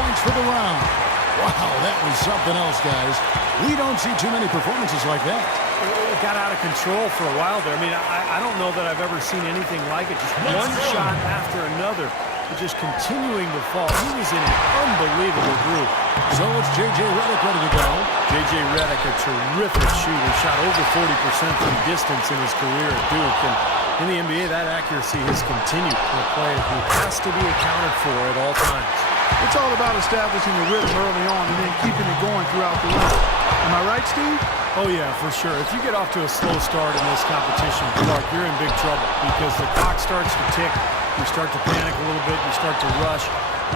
points for the round. Wow, that was something else, guys. We don't see too many performances like that. It got out of control for a while there. I mean, I don't know that I've ever seen anything like it. Just one shot after another, just continuing to fall. He was in an unbelievable group. So it's J.J. Redick ready to go. J.J. Redick, a terrific shooter, shot over 40% from distance in his career at Duke. And in the NBA, that accuracy has continued for a player who has to be accounted for at all times. It's all about establishing the rhythm early on and then keeping it going throughout the run. Am I right, Steve? Oh, yeah, for sure. If you get off to a slow start in this competition, Clark, you're in big trouble because the clock starts to tick. You start to panic a little bit. You start to rush.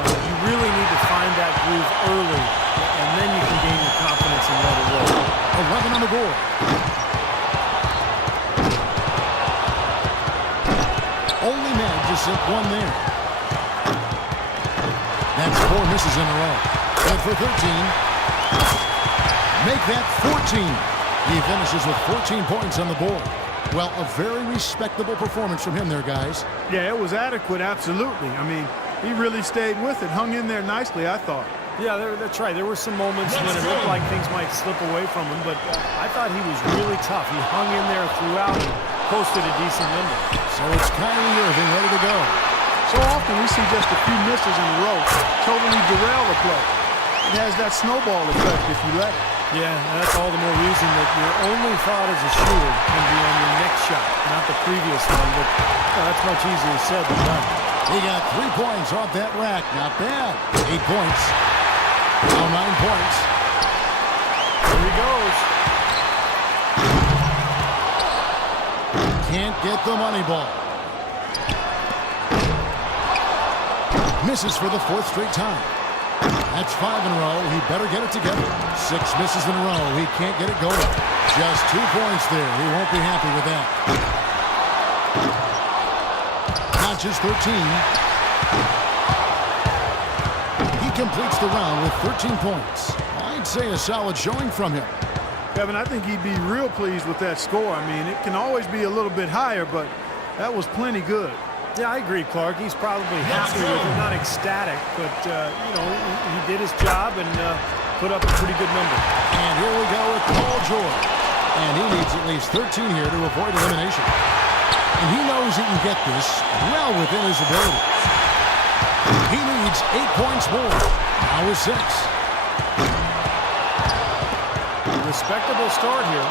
You really need to find that groove early, and then you can gain your confidence and let it roll. 11 on the board. Only managed to sink one there. That's 4 misses in a row. And for 13. Make that 14. He finishes with 14 points on the board. Well, a very respectable performance from him there, guys. Yeah, it was adequate, absolutely. I mean, he really stayed with it, hung in there nicely, I thought. Yeah, that's right. There were some moments when it looked like things might slip away from him, but I thought he was really tough. He hung in there throughout and posted a decent number. So it's Kyrie Irving ready to go. So often we see just a few misses in a row totally derail the play. It has that snowball effect if you let it. Yeah, and that's all the more reason that your only thought as a shooter can be on your next shot, not the previous one, but that's much easier said than done. He got 3 points off that rack. Not bad. 8 points. Now 9 points. Here he goes. Can't get the money ball. Misses for the 4th straight time. That's 5 in a row. He better get it together. 6 misses in a row. He can't get it going. Just 2 points there. He won't be happy with that. Notches 13. He completes the round with 13 points. I'd say a solid showing from him. Kevin, I think he'd be real pleased with that score. I mean, it can always be a little bit higher, but that was plenty good. Yeah, I agree, Clark. He's probably happy with it, not ecstatic, but, you know, he did his job and put up a pretty good number. And here we go with Paul George. And he needs at least 13 here to avoid elimination. And he knows he can get this well within his abilities. He needs 8 points more. Now with 6. Respectable start here.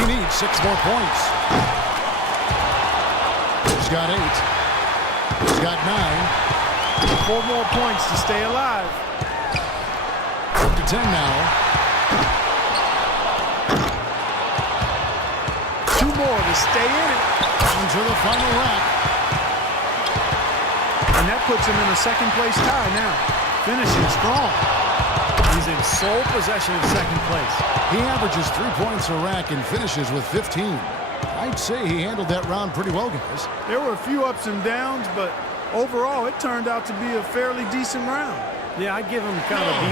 He needs 6 more points. He's got 8. He's got 9. 4 more points to stay alive. Up to 10 now. 2 more to stay in it. Into the final rack. And that puts him in a second-place tie now. Finishing strong. He's in sole possession of second place. He averages 3 points a rack and finishes with 15. I'd say he handled that round pretty well, guys. There were a few ups and downs, but overall it turned out to be a fairly decent round. Yeah, I'd give him kind of a B+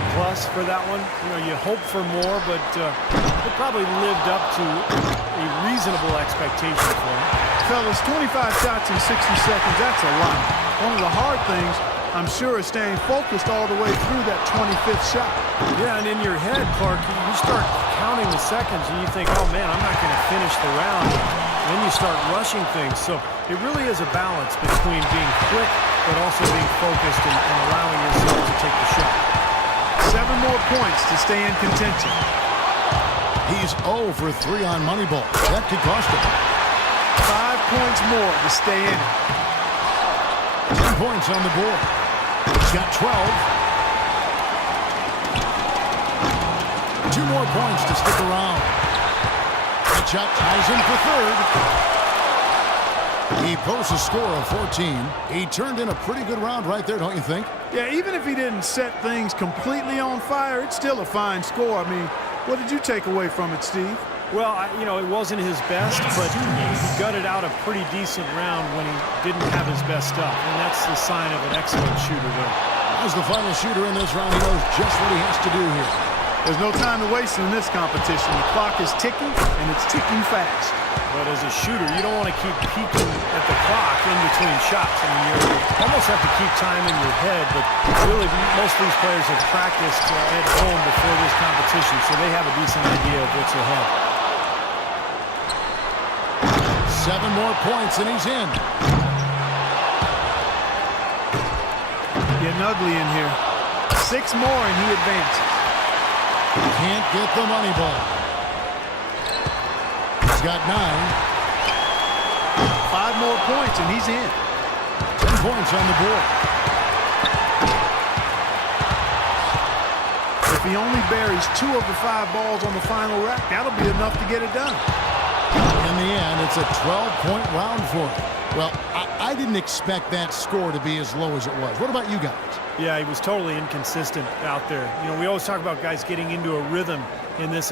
for that one. You know, you hope for more, but it probably lived up to a reasonable expectation for him. Fellas, 25 shots in 60 seconds, that's a lot. One of the hard things, I'm sure, is staying focused all the way through that 25th shot. Yeah, and in your head, Clark, you start counting the seconds and you think, oh man, I'm not going to finish the round. And then you start rushing things. So it really is a balance between being quick but also being focused and allowing yourself to take the shot. 7 more points to stay in contention. He's 0 for 3 on Moneyball. That could cost him. 5 points more to stay in it. 10 points on the board. He's got 12. 2 more points to stick around. That shot ties him for 3rd. He posts a score of 14. He turned in a pretty good round right there, don't you think? Yeah, even if he didn't set things completely on fire, it's still a fine score. I mean, what did you take away from it, Steve? Well, you know, it wasn't his best, but he gutted out a pretty decent round when he didn't have his best stuff, and that's the sign of an excellent shooter there. As the final shooter in this round, he knows just what he has to do here. There's no time to waste in this competition. The clock is ticking, and it's ticking fast. But as a shooter, you don't want to keep peeking at the clock in between shots. I mean, you almost have to keep time in your head, but really most of these players have practiced at home before this competition, so they have a decent idea of what's ahead. 7 more points, and he's in. Getting ugly in here. 6 more, and he advances. Can't get the money ball. He's got 9. 5 more points, and he's in. 10 points on the board. If he only buries 2 of the 5 balls on the final rack, that'll be enough to get it done. In the end, it's a 12-point round for him. Well, I didn't expect that score to be as low as it was. What about you guys? Yeah, he was totally inconsistent out there. You know, we always talk about guys getting into a rhythm in this